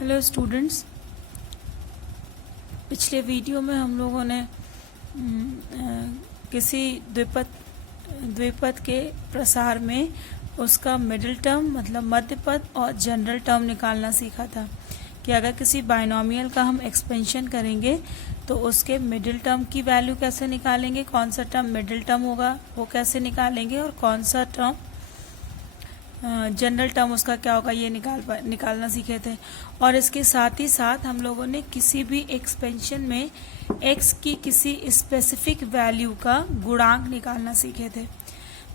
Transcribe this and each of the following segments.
Hello students, पिछले video में हम लोगों ने किसी द्विपद के प्रसार में उसका मिडिल टर्म मतलब मध्य पद और जनरल टर्म निकालना सीखा था कि अगर किसी बाइनोमियल का हम एक्सपेंशन करेंगे तो उसके मिडिल टर्म की वैल्यू कैसे निकालेंगे, कौन सा टर्म मिडिल टर्म होगा वो कैसे निकालेंगे और कौन सा टर्म जनरल टर्म उसका क्या होगा ये निकालना सीखे थे। और इसके साथ ही साथ हम लोगों ने किसी भी एक्सपेंशन में x की किसी स्पेसिफिक वैल्यू का गुणांक निकालना सीखे थे।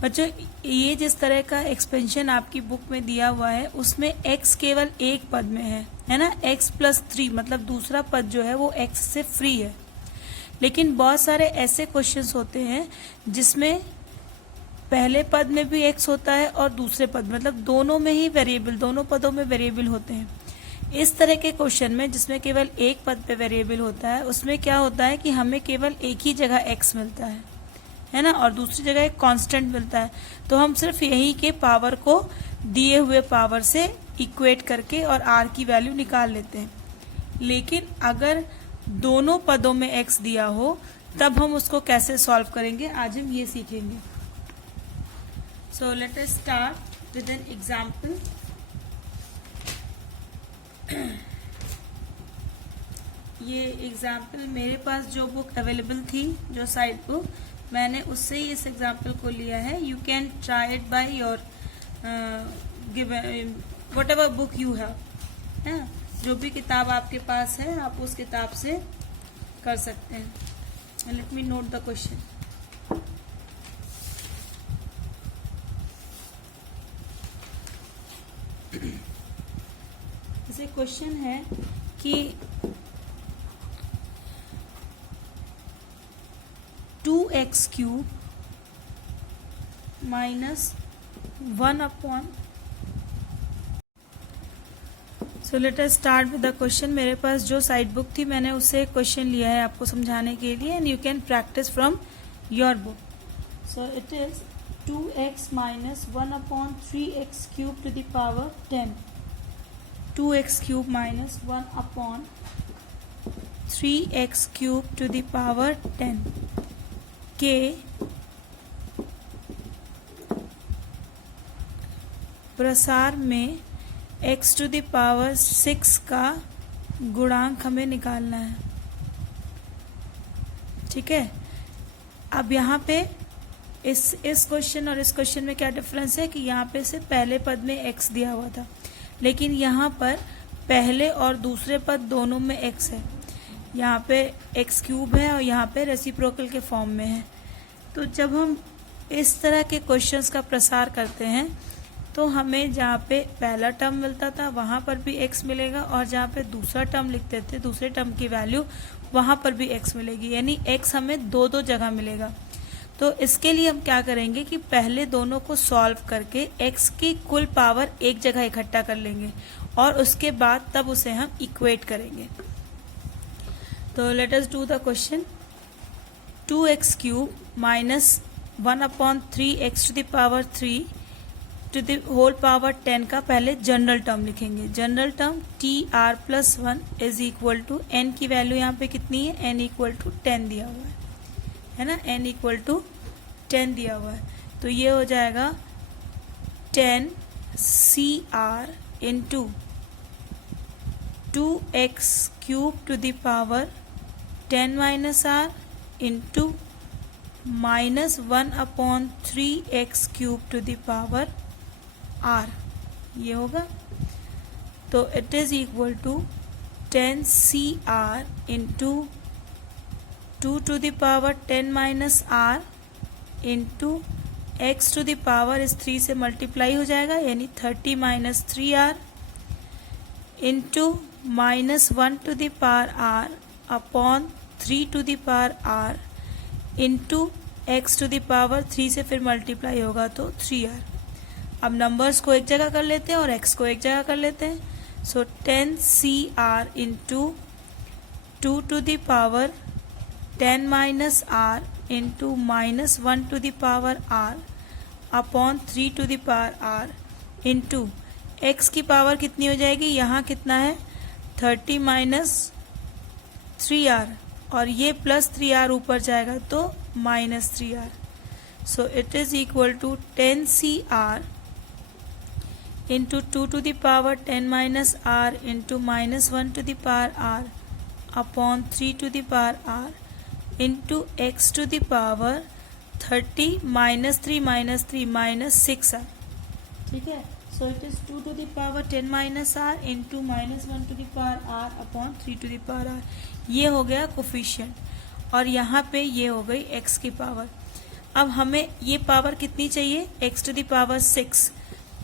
बच्चों, ये जिस तरह का एक्सपेंशन आपकी बुक में दिया हुआ है उसमें x केवल एक पद में है ना, x+3 मतलब दूसरा पद जो है वो x से फ्री है। लेकिन बहुत सारे ऐसे क्वेश्चंस होते हैं जिसमें पहले पद में भी x होता है और दूसरे पद मतलब दोनों में ही वेरिएबल, दोनों पदों में वेरिएबल होते हैं। इस तरह के क्वेश्चन में जिसमें केवल एक पद पे वेरिएबल होता है उसमें क्या होता है कि हमें केवल एक ही जगह x मिलता है ना, और दूसरी जगह एक कांस्टेंट मिलता है। तो हम सिर्फ यही के पावर को दिए हुए पावर से इक्वेट करके और r की वैल्यू निकाल लेते हैं। लेकिन अगर दोनों पदों में x दिया हो तब हम उसको कैसे सॉल्व करेंगे, आज हम ये सीखेंगे। So let us start with an example. ये एग्जाम्पल मेरे पास जो बुक अवेलेबल थी, जो साइड बुक, मैंने उससे ही इस एग्जाम्पल को लिया है। You can try it by your what ever book you have, जो भी किताब आपके पास है आप उस किताब से कर सकते हैं। Let me note the question. जैसे क्वेश्चन है कि 2x³ minus 1/। So let us start with the question. मेरे पास जो साइड बुक थी मैंने उससे एक क्वेश्चन लिया है आपको समझाने के लिए, and you can practice from your book. So it is 2x minus 1/3x³ to the power 10. 2x³ minus 1/3x³ to the power 10 के प्रसार में x to the power 6 का गुणांक हमें निकालना है। ठीक है, अब यहाँ पे इस क्वेश्चन और इस क्वेश्चन में क्या डिफरेंस है कि यहाँ पे से पहले पद में x दिया हुआ था, लेकिन यहाँ पर पहले और दूसरे पद दोनों में x है। यहाँ पे x³ है और यहाँ पे रेसिप्रोकल के फॉर्म में है। तो जब हम इस तरह के क्वेश्चंस का प्रसार करते हैं तो हमें जहाँ पे पहला टर्म मिलता था वहाँ पर भी x मिलेगा, और जहाँ पे दूसरा टर्म लिखते थे दूसरे टर्म की वैल्यू वहाँ पर भी x मिलेगी, यानी x हमें दो जगह मिलेगा। तो इसके लिए हम क्या करेंगे कि पहले दोनों को सॉल्व करके x की कुल पावर एक जगह इकट्ठा कर लेंगे और उसके बाद तब उसे हम इक्वेट करेंगे। तो let us do the question. 2x³ minus 1/3x to the power 3 to the whole power 10 का पहले जनरल टर्म लिखेंगे। General term tr+1 is equal to n की वैल्यू यहाँ पे कितनी है, n इक्वल टू 10 दिया हुआ है ना, n इक्वल टू 10 दिया हुआ है। तो ये हो जाएगा 10cr into 2x³ to the power 10 minus r into minus 1/3x³ to the power r, ये होगा। तो it is equal to 10cr into 2 to the power 10 minus r into x to the power इस 3 से multiply हो जाएगा, यानी 30 minus 3r into minus 1 to the power r upon 3 to the power r into x to the power 3 से फिर multiply होगा तो 3r। अब नंबर्स को एक जगह कर लेते हैं और x को एक जगह कर लेते हैं। सो 10cr into 2 to the power 10 minus r into minus 1 to the power r upon 3 to the power r into x की पावर कितनी हो जाएगी, यहाँ कितना है 30 माइनस 3r, और ये प्लस 3r ऊपर जाएगा तो minus 3r. So it is equal to 10cr into 2 to the power 10 minus r into minus 1 to the power r upon 3 to the power r into x to the power 30 minus 3 minus 6r. ठीक है. So it is 2 to the power 10 minus r into minus 1 to the power r upon 3 to the power r. ये हो गया coefficient, और यहाँ पे ये हो गई x की पावर. अब हमें ये पावर कितनी चाहिए? x to the power 6.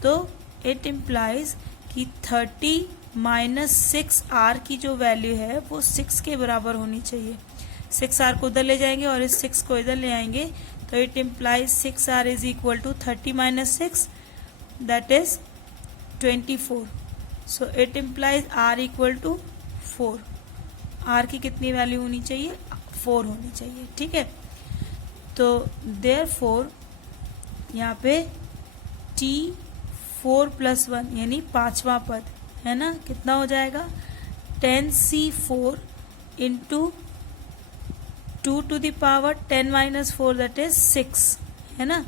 तो इट इम्प्लाइज कि 30 माइनस 6r की जो वैल्यू है वो 6 के बराबर होनी चाहिए. 6r को उधर ले जाएंगे और इस 6 को इधर ले आएंगे, तो it implies 6r is equal to 30 minus 6, that is 24. So it implies r equal to 4. r की कितनी वैल्यू होनी चाहिए? 4 होनी चाहिए. ठीक है. तो देयरफॉर यहाँ पे t4 प्लस 1 यानी पांचवा पद है ना, कितना हो जाएगा? 10c4 into 2 to the power 10 minus 4 that is 6 है ना,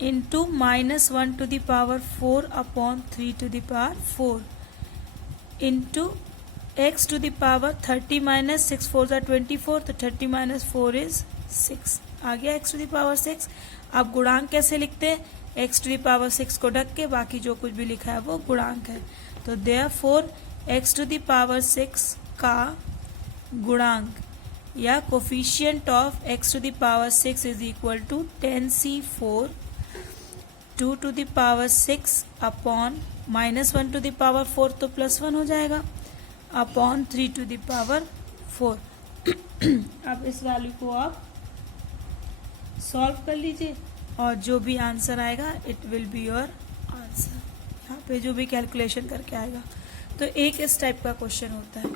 into minus 1 to the power 4 upon 3 to the power 4 into x to the power 30 minus 6 4 that 24, तो 30 माइनस 4 इज 6. आ गया x टू द पावर 6. अब गुणांक कैसे लिखते हैं? x टू द पावर 6 को ढक के बाकी जो कुछ भी लिखा है वो गुणांक है. तो therefore x to the power 6 का गुणांक या coefficient of x to the power 6 is equal to 10c4 2 to the power 6 upon minus 1 to the power 4 तो प्लस 1 हो जाएगा अपॉन 3 टू द पावर 4. अब इस वैल्यू को आप सॉल्व कर लीजिए और जो भी आंसर आएगा it will be your answer. यहाँ पे जो भी कैलकुलेशन करके आएगा. तो एक इस टाइप का क्वेश्चन होता है.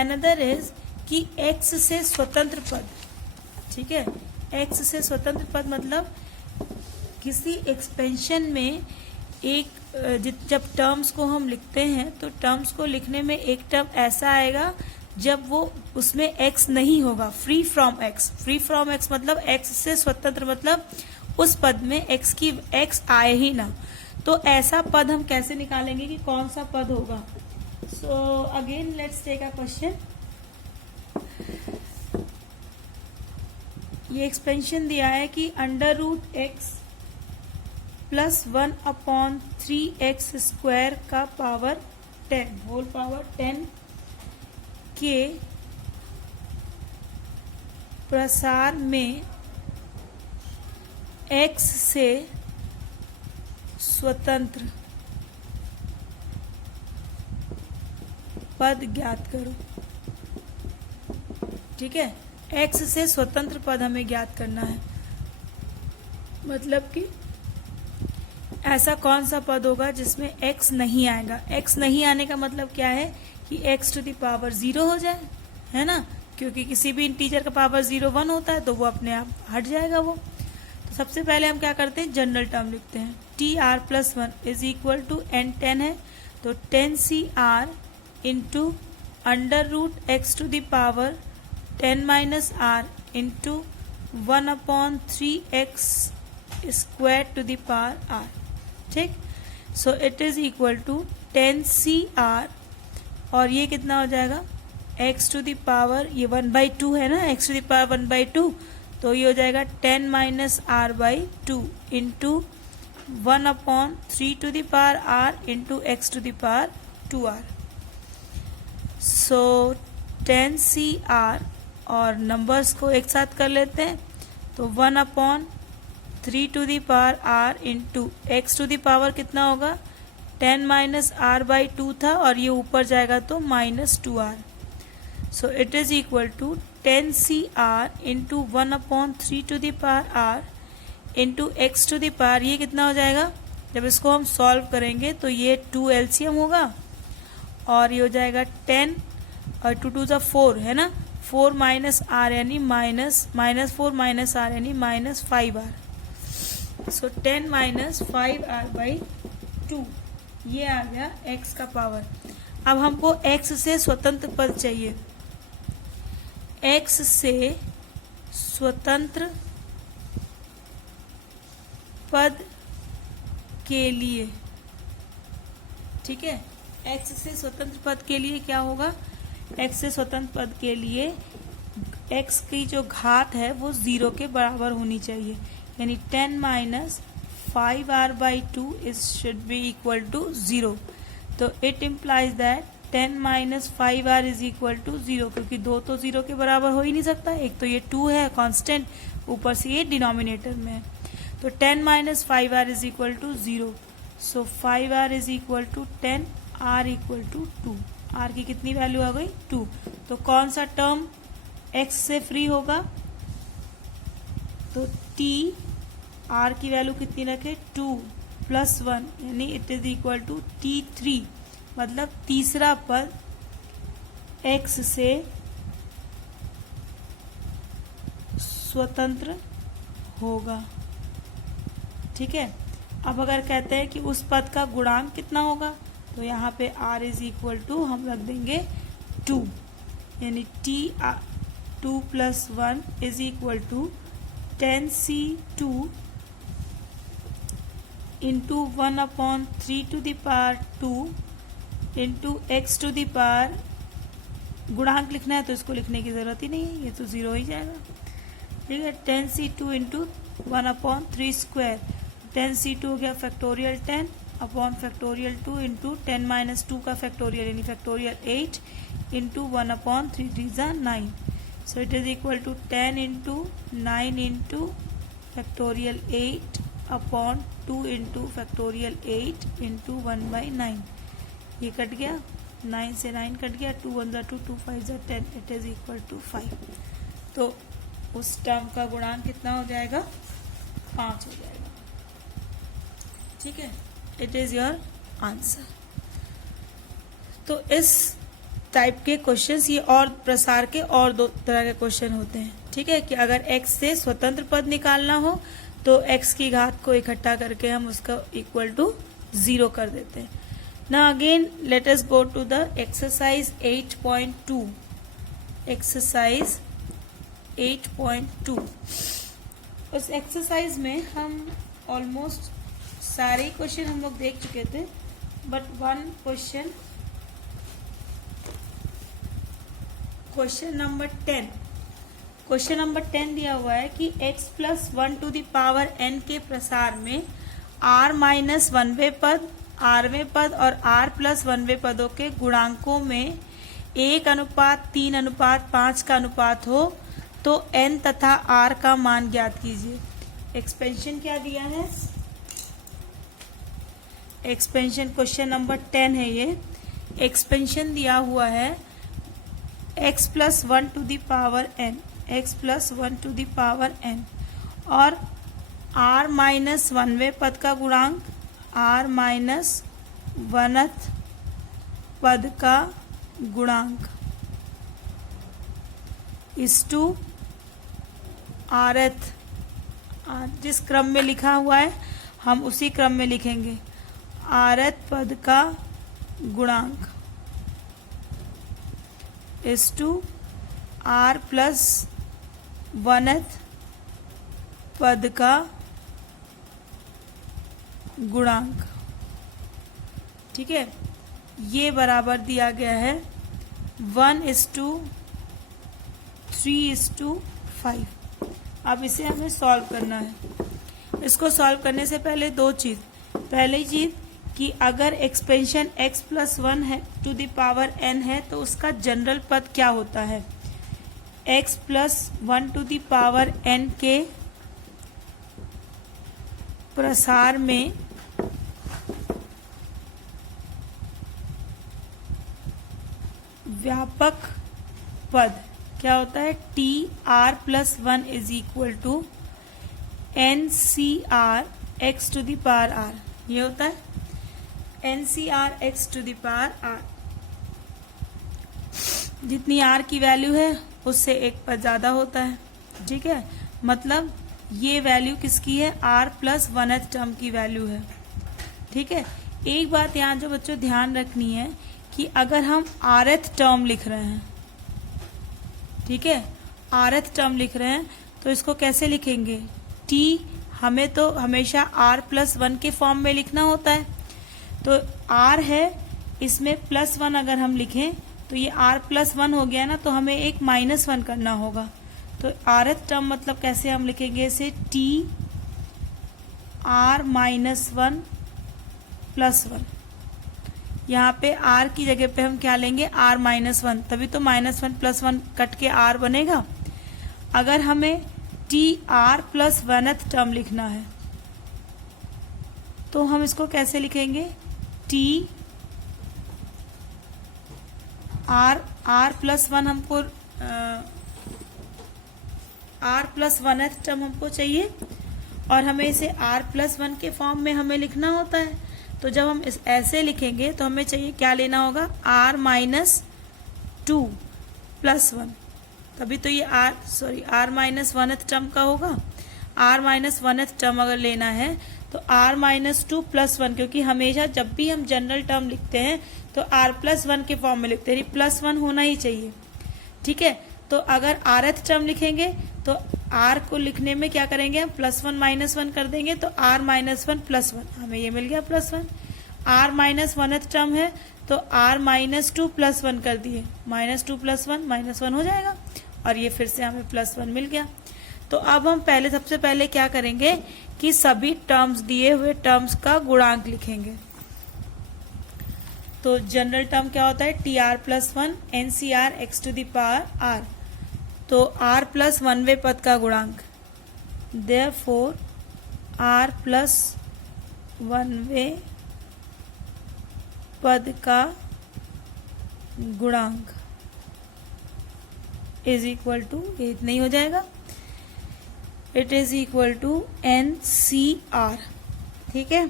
अनदर इज कि x से स्वतंत्र पद. ठीक है. x से स्वतंत्र पद मतलब किसी एक्सपेंशन में एक जब टर्म्स को हम लिखते हैं तो टर्म्स को लिखने में एक टर्म ऐसा आएगा जब वो उसमें x नहीं होगा. Free from x. Free from x मतलब x से स्वतंत्र मतलब उस पद में x आए ही ना. तो ऐसा पद हम कैसे निकालेंगे कि कौन सा पद होगा? So again let's take a question. ये एक्सपेंशन दिया है कि under root x plus 1 upon 3x square का पावर 10 होल पावर 10 के प्रसार में x से स्वतंत्र पद ज्ञात करो. ठीक है. x से स्वतंत्र पद हमें ज्ञात करना है. मतलब कि ऐसा कौन सा पद होगा जिसमें x नहीं आएगा. x नहीं आने का मतलब क्या है कि x टू द पावर 0 हो जाए, है ना, क्योंकि किसी भी इंटीजर का पावर 0 1 होता है तो वो अपने आप हट जाएगा वो. तो सबसे पहले हम क्या करते हैं? जनरल टर्म लिखते हैं. tr plus 1 is equal to n 10 है तो 10cr into under root x to the power 10 minus r into 1 upon 3x square to the power r. ठीक. So it is equal to 10cr और ये कितना हो जाएगा? x टू द पावर ये 1/2 है ना, x टू द पावर 1/2 तो ये हो जाएगा 10 minus r/2 into 1 upon 3 to the power r into x to the power 2r. So 10cr और नंबर्स को एक साथ कर लेते हैं तो 1 upon 3 to the power r into x to the power कितना होगा? 10 माइनस r/2 था और ये ऊपर जाएगा तो minus 2r. So it is equal to 10cr into 1 upon 3 to the power r into x to the power ये कितना हो जाएगा? जब इसको हम सॉल्व करेंगे तो ये 2 LCM होगा और ये हो जाएगा 10 और 2 2 4 है ना, 4 माइनस r यानी माइनस 4 माइनस r यानी माइनस 5r. सो 10 माइनस 5r/2 ये आ गया x का पावर. अब हमको x से स्वतंत्र पद चाहिए। x से स्वतंत्र पद के लिए, ठीक है, x से स्वतंत्र पद के लिए क्या होगा, x से स्वतंत्र पद के लिए x की जो घात है वो 0 के बराबर होनी चाहिए, यानी 10 minus 5r/2 should be equal to 0। तो it implies that 10 minus 5r is equal to 0, क्योंकि 2 तो 0 के बराबर हो ही नहीं सकता, एक तो ये 2 है कांस्टेंट, ऊपर से ये डिनोमिनेटर में है। तो 10 minus 5r is equal to 0, so 5r is equal to 10, r equal to 2। r की कितनी वैल्यू आ गई, 2। तो कौन सा टर्म x से फ्री होगा, तो t r की वैल्यू कितनी रखे, 2 प्लस 1, यानी it is equal to t3, मतलब तीसरा पद x से स्वतंत्र होगा, ठीक है। अब अगर कहते हैं कि उस पद का गुणांक कितना होगा, तो यहाँ पे r इज इक्वल टू हम रख देंगे 2, यानी t2 plus 1 is equal to 10c2 into 1/3 to the power 2 into x to the power, गुणांक लिखना है तो इसको लिखने की जरूरत ही नहीं है, ये तो 0 ही जाएगा, ठीक है। 10c2 इंटू 1/3 स्क्वायर, 10c2 हो गया factorial 10 upon factorial 2 into 10 minus 2 का फैक्टोरियल यानी factorial 8 into 1/3 9, so it is equal to 10 into 9 into factorial 8 upon 2 into factorial 8 into 1/9। ये कट गया, 9 से 9 कट गया, 2 1 2 2 5 10, इट इज इक्वल टू 5। तो उस टर्म का गुणांक कितना हो जाएगा, 5 हो जाएगा, ठीक है। It is your answer. तो इस टाइप के क्वेश्चंस, ये और प्रसार के और 2 तरह के क्वेश्चन होते हैं, ठीक है, कि अगर x से स्वतंत्र पद निकालना हो तो x की घात को इकट्ठा करके हम उसका इक्वल टू 0 कर देते हैं। ना again let us go to the exercise 8.2। Exercise 8.2, उस एक्सरसाइज में हम ऑलमोस्ट सारे क्वेश्चन हम लोग देख चुके थे, but one question, question number 10, question number 10 दिया हुआ है कि x plus 1 to the power n के प्रसार में r माइनस 1वें पद, rवें पद और r प्लस 1वें पदों के गुणांकों में 1:3:5 का अनुपात हो तो n तथा r का मान ज्ञात कीजिए। एक्सपेंशन क्या दिया है, एक्सपेंशन क्वेश्चन नंबर 10 है ये। एक्सपेंशन दिया हुआ है x plus 1 to the power n, x plus 1 to the power n, और r माइनस 1वें पद का गुणांक, r माइनस 1th पद का गुणांक इस टू rth, जिस क्रम में लिखा हुआ है हम उसी क्रम में लिखेंगे, rth पद का गुणांक इस टू r प्लस 1th पद का गुणांक, ठीक है। ये बराबर दिया गया है 1:3:5। अब इसे हमें सॉल्व करना है। इसको सॉल्व करने से पहले 2 चीज़, पहली चीज़ कि अगर एक्सपेंशन x प्लस 1 है टू द पावर n है तो उसका जनरल पद क्या होता है, x plus 1 to the power n के प्रसार में व्यापक पद क्या होता है, T R plus 1 is equal to N C R X to the power R, ये होता है N C R X to the power R. जितनी आर की वैल्यू है उससे एक पद ज़्यादा होता है, ठीक है। मतलब ये वैल्यू किसकी है, आर प्लस 1th टर्म की वैल्यू है, ठीक है। एक बात यहाँ जो बच्चों ध्यान रखनी है कि अगर हम rth टर्म लिख रहे हैं, ठीक है, rth टर्म लिख रहे हैं तो इसको कैसे लिखेंगे? t हमें तो हमेशा r+1 के फॉर्म में लिखना होता है, तो r है, इसमें +1 अगर हम लिखें तो ये r+1 हो गया ना, तो हमें एक -1 करना होगा। तो rth टर्म मतलब कैसे हम लिखेंगे इसे? t r-1 +1। यहाँ पे r की जगह पे हम क्या लेंगे? r-1, तभी तो -1 + 1 कट के r बनेगा। अगर हमें टी r+1th टर्म लिखना है तो हम इसको कैसे लिखेंगे? टी r+1 हमको r+1th टर्म हमको चाहिए और हमें इसे r+1 के फॉर्म में हमें लिखना होता है। तो जब हम ऐसे लिखेंगे तो हमें चाहिए क्या लेना होगा? r-2 + 1, तभी तो ये r-1th टर्म का होगा। r-1th टर्म अगर लेना है तो r-2 + 1, क्योंकि हमेशा जब भी हम जनरल टर्म लिखते हैं तो r+1 के फॉर्म में लिखते हैं, +1 होना ही चाहिए, ठीक है। तो अगर rth टर्म लिखेंगे तो r को लिखने में क्या करेंगे? हम +1 -1 कर देंगे, तो r-1 + 1, हमें ये मिल गया +1। r-1th टर्म है तो r-2 + 1 कर दिए, -2 + 1 -1 हो जाएगा और ये फिर से हमें +1 मिल गया। तो अब हम सबसे पहले क्या करेंगे कि सभी टर्म्स, दिए हुए टर्म्स का गुणांक लिखेंगे। तो जनरल टर्म क्या होता है? tr+1 NCR x⁻r, तो r+1वें पद का गुणांक, देयरफॉर r+1वें पद का गुणांक इज इक्वल टू, ये इतना ही हो जाएगा, it is equal to NCR, ठीक है।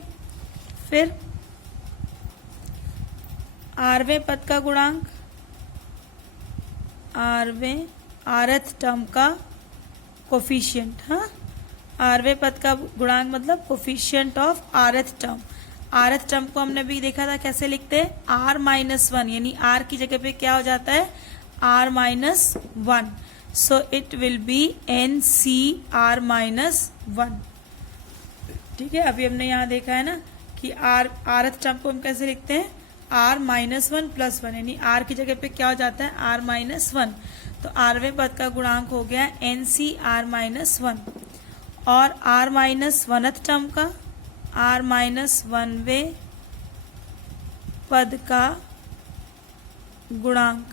फिर rवें पद का गुणांक, rth टर्म का कोफिशिएंट, हाँ, rवें पद का गुणांक मतलब coefficient of rth term. rth term को हमने भी देखा था कैसे लिखते हैं? r-1, यानी r की जगह पे क्या हो जाता है? r-1, so it will be NCR-1, ठीक है। अभी हमने यहाँ देखा है ना कि rth टर्म को हम कैसे लिखते हैं? r-1 + 1, यानी r की जगह पे क्या हो जाता है? r-1, तो rवें पद का गुणांक हो गया NCR-1। और r-1th टर्म का, r-1वें पद का गुणांक,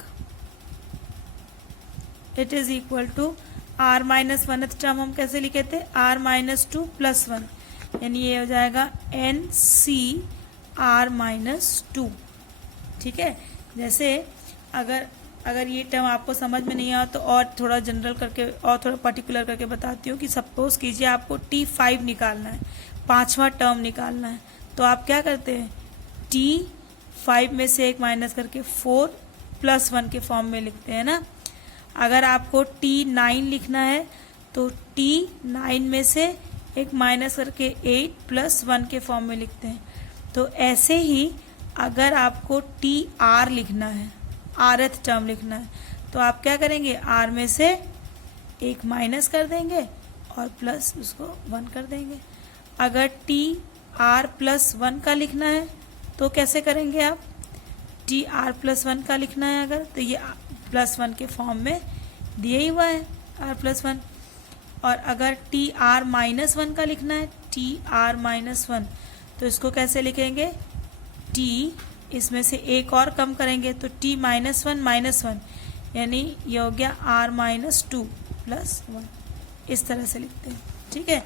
it is equal to r-1th term हम कैसे लिखे थे? r-2 + 1, यानी ये हो जाएगा NCR-2, ठीक है। जैसे अगर ये टर्म आपको समझ में नहीं आया तो और थोड़ा जनरल करके और थोड़ा पर्टिकुलर करके बताती हूँ कि सपोज कीजिए आपको T5 निकालना है, 5वां टर्म निकालना है, तो आप क्या करते हैं? T5 में से एक माइनस करके 4 + 1 के फॉर्म में लिखते हैं ना। अगर आपको T9 लिखना है तो T9 में से एक माइनस करके 8 + 1 के फॉर्म में लिखते हैं। तो ऐसे ही अगर आपको TR लिखना है, rth टर्म लिखना है, तो आप क्या करेंगे? r में से एक माइनस कर देंगे और प्लस उसको 1 कर देंगे। अगर TR+1 का लिखना है तो कैसे करेंगे आप? TR+1 का लिखना है अगर, तो ये +1 के फॉर्म में दिया ही हुआ है r+1। और अगर TR-1 का लिखना है, TR-1, तो इसको कैसे लिखेंगे? T, इसमें से एक और कम करेंगे तो T-1 यानी ये हो गया r-2 + 1, इस तरह से लिखते हैं, ठीक है।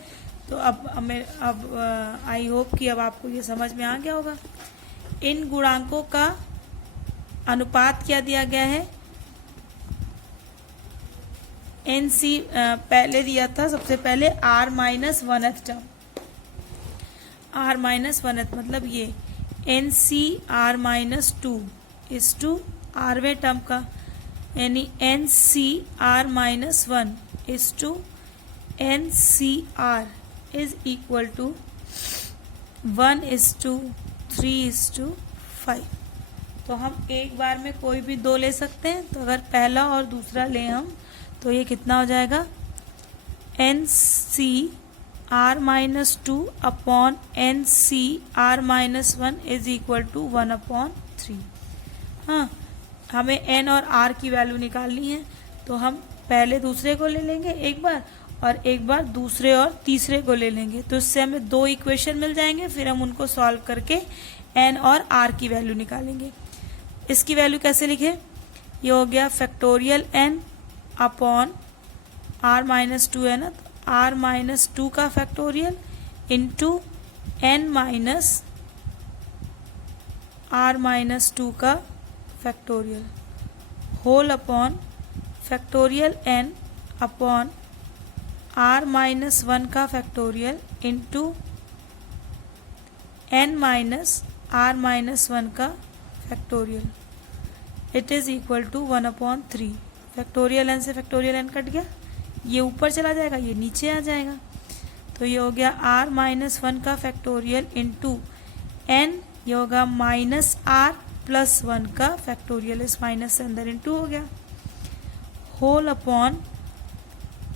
तो अब आई होप कि अब आपको ये समझ में आ गया होगा। इन गुणांकों का अनुपात क्या दिया गया है? NC पहले दिया था, सबसे पहले r-1th टर्म, r-1th मतलब ये NCR-2 इज टू rवें टर्म का, यानी NCR-1 is to NCR is equal to 1:3:5, तो हम एक बार में कोई भी दो ले सकते हैं। तो अगर पहला और दूसरा लें हम, तो ये कितना हो जाएगा, N C R minus two upon N C R minus one is equal to 1/3। हाँ, हमें एन और आर की वैल्यू निकालनी है, तो हम पहले दूसरे को ले लेंगे एक बार, और एक बार दूसरे और तीसरे को ले लेंगे। तो इससे हमें दो इक्वेशन मिल जाएंगे, फिर हम उनको सॉल्व करके एन और आर की वैल्यू निकालेंगे। इसकी वैल्यू कैसे लिखे, ये हो गया factorial N upon R minus two है ना, तो आर माइनस टू का factorial into N minus R minus two का factorial whole upon factorial N upon R minus one का factorial into N minus R minus one का factorial, it is equal to 1/3। Factorial N से factorial N cut गया, ये ऊपर चला जाएगा, ये नीचे आ जाएगा। तो ये हो गया आर माइनस वन का फैक्टोरियल इंटू एन, ये होगा माइनस आर प्लस वन का फैक्टोरियल, इस माइनस से अंदर इंटू हो गया, whole upon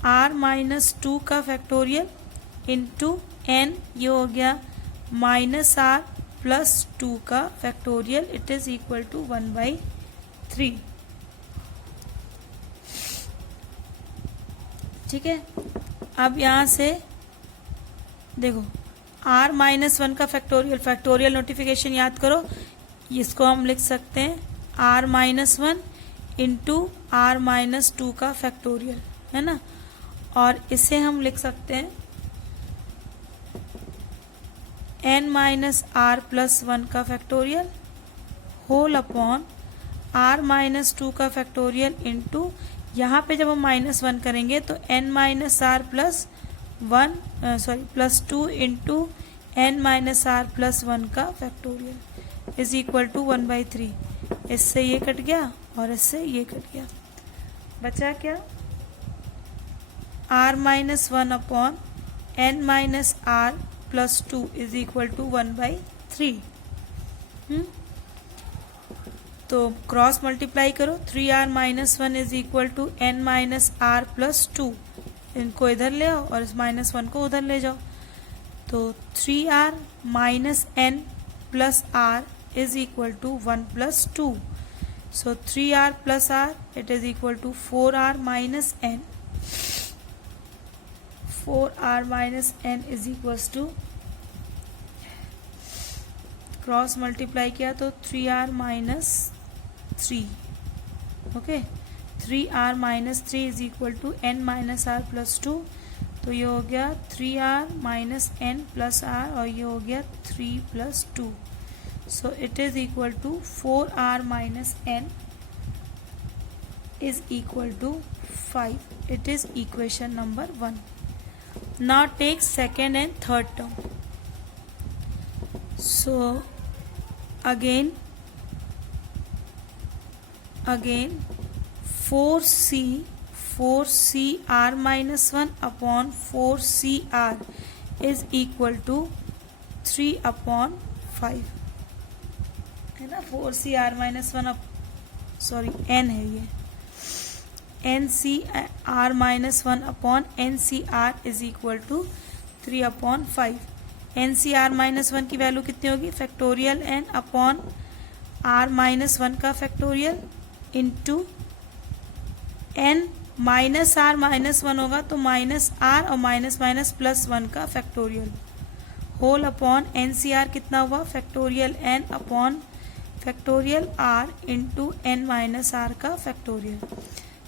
R minus two का फैक्टोरियल इंटू एन, ये हो गया माइनस आर प्लस टू का factorial, it is equal to 1/3। ठीक है, अब यहाँ से देखो r माइनस वन का फैक्टोरियल, फैक्टोरियल नोटिफिकेशन याद करो, इसको हम लिख सकते हैं r minus one into R minus two का फैक्टोरियल, है ना, और इसे हम लिख सकते हैं n minus R plus one का factorial whole upon r minus two का फैक्टोरियल इंटू, यहाँ पे जब हम माइनस वन करेंगे तो n minus R plus one plus two into N minus R plus one का फैक्टोरियल इज इक्वल टू 1/3। इससे ये कट गया और इससे ये कट गया, बचा क्या, r minus one upon N minus R plus two is equal to 1/3। तो क्रॉस मल्टीप्लाई करो, 3r minus one is equal to N minus R plus two, इनको इधर ले आओ और इस माइनस वन को उधर ले जाओ। तो 3r minus N plus R is equal to 1 plus 2। So 3r plus R it is equal to 4r minus N, 4r minus N is equal to, cross multiply किया तो 3r minus 3, okay, 3r minus 3 is equal to N minus R plus 2। तो ये हो गया 3r minus N plus are, और ये हो गया 3 plus 2। So it is equal to 4r minus N is equal to 5। It is equation number 1। Now take second and third term. So again 4c r minus 1 upon 4c r is equal to 3/5, है ना। 4c r minus 1 n है ये, nc r minus 1 upon nc r is equal to 3/5। nc r minus one की value कितनी होगी, factorial n upon r minus one का factorial into n minus R minus one होगा तो minus R और minus minus plus one का factorial whole upon N C R कितना हुआ, factorial n upon factorial r into N minus R का factorial,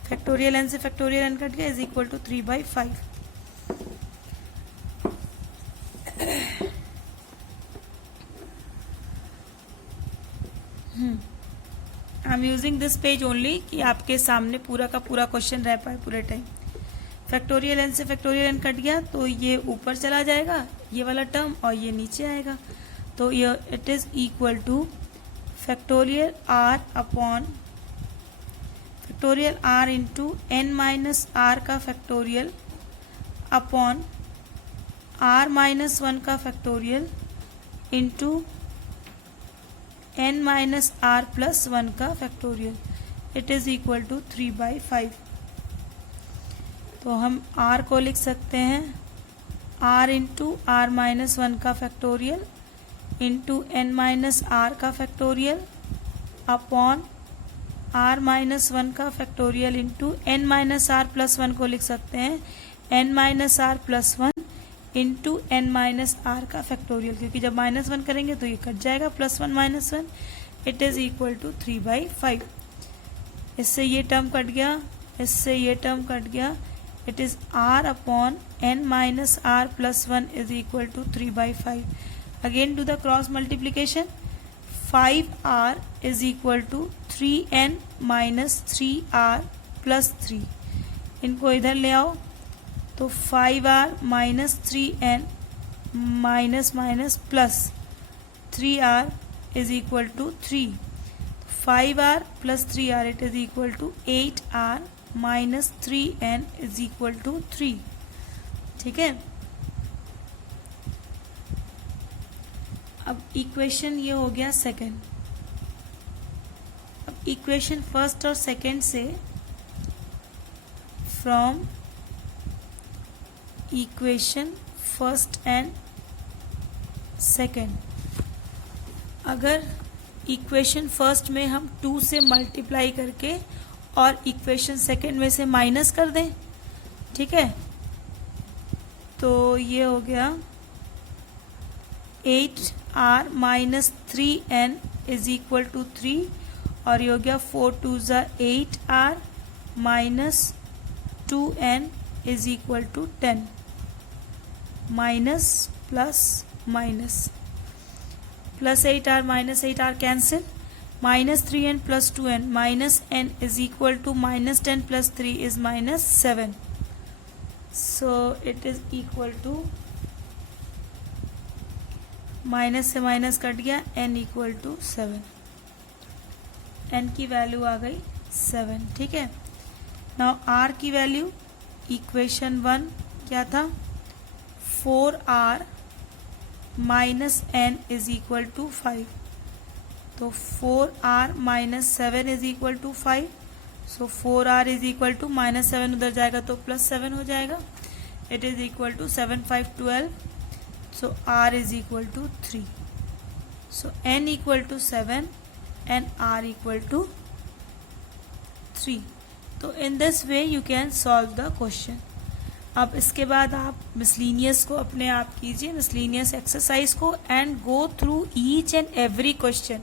factorial n से factorial n cut गया is equal to 3/5। I am using this page only कि आपके सामने पूरा का पूरा क्वेश्चन रह पाए पूरे टाइम। फैक्टोरियल n से फैक्टोरियल n कट गया तो ये ऊपर चला जाएगा ये वाला टर्म, और ये नीचे आएगा। तो ये it is equal to factorial r upon factorial r into N minus R का factorial upon r minus one का factorial into n minus R plus 1 का factorial, it is equal to 3/5। तो हम r को लिख सकते हैं r इंटू आर माइनस 1 का factorial into n minus R का फैक्टोरियल अपॉन r माइनस 1 का factorial into n minus R plus 1 को लिख सकते हैं n minus R plus 1 into n minus R का फैक्टोरियल, क्योंकि जब -1 करेंगे तो ये कट जाएगा, +1 -1, इट इज इक्वल टू 3/5। इससे ये टर्म कट गया, इससे ये टर्म कट गया, it is r upon n minus R plus 1 is equal to 3/5। Again do the cross multiplication, 5r is equal to 3n minus 3r plus 3। इनको इधर ले आओ तो 5r minus 3n minus minus plus 3r is equal to 3। 5r plus 3r it is equal to 8r minus 3n is equal to 3। ठीक है, अब equation ये हो गया सेकंड। अब इक्वेशन फर्स्ट और सेकंड से from equation first and second, अगर इक्वेशन फर्स्ट में हम 2 से मल्टीप्लाई करके और इक्वेशन सेकंड में से माइनस कर दें, ठीक है, तो ये हो गया 8r minus 3n is equal to 3 और ये हो गया 4 2 8r minus 2n is equal to 10। Minus plus minus, plus 8r minus 8r cancel, minus 3n plus 2n minus n is equal to minus 10 plus 3 is minus 7। So it is equal to, minus से minus cut गया, n equal to 7, n की value आ गई 7। ठीक है, now r की value equation 1 क्या था, 4r minus n is equal to 5। तो 4r minus 7 is equal to 5। So 4r is equal to minus 7 उधर जाएगा तो प्लस 7 हो जाएगा, it is equal to 7 5 12। So r is equal to 3। So n equal to 7 and r equal to 3। तो in this way you can solve the question. अब इसके बाद आप मिसलीनियस को अपने आप कीजिए, मिसलीनियस एक्सरसाइज को, and go through each and every question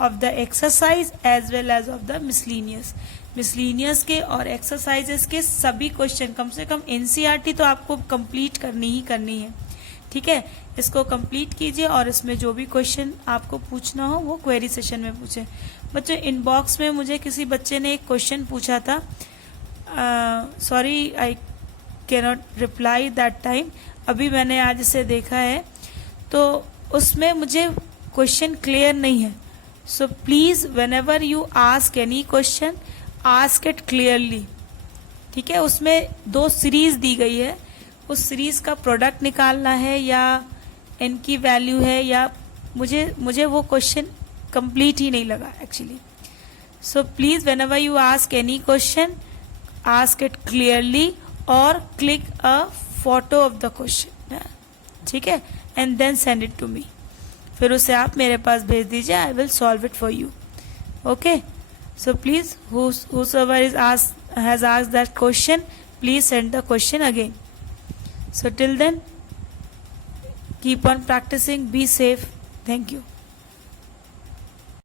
of the exercise as well as of the miscellaneous. Miscellaneous के और एक्सरसाइजेस के सभी क्वेश्चन, कम से कम एनसीईआरटी तो आपको कंप्लीट करनी ही करनी है। ठीक है, इसको कंप्लीट कीजिए और इसमें जो भी क्वेश्चन आपको पूछना हो वो क्वेरी सेशन में पूछें। बच्चों, इनबॉक्स में मुझे किसी बच्चे ने एक क्वेश्चन पूछा था, sorry I cannot reply that time, अभी मैंने आज इसे देखा है तो उसमें मुझे क्वेश्चन क्लियर नहीं है। सो please whenever you ask any question, ask it clearly. ठीक है, उसमें 2 सीरीज दी गई है, उस सीरीज का प्रोडक्ट निकालना है या n की वैल्यू है, या मुझे वो क्वेश्चन कंप्लीट ही नहीं लगा actually. So please whenever you ask any question, ask it clearly और click a photo of the question. ठीक है, and then send it to me, फिर उसे आप मेरे पास भेज दीजिए, I will solve it for you. Okay, so please whosoever is has asked that question, please send the question again. So till then, keep on practicing, be safe. Thank you.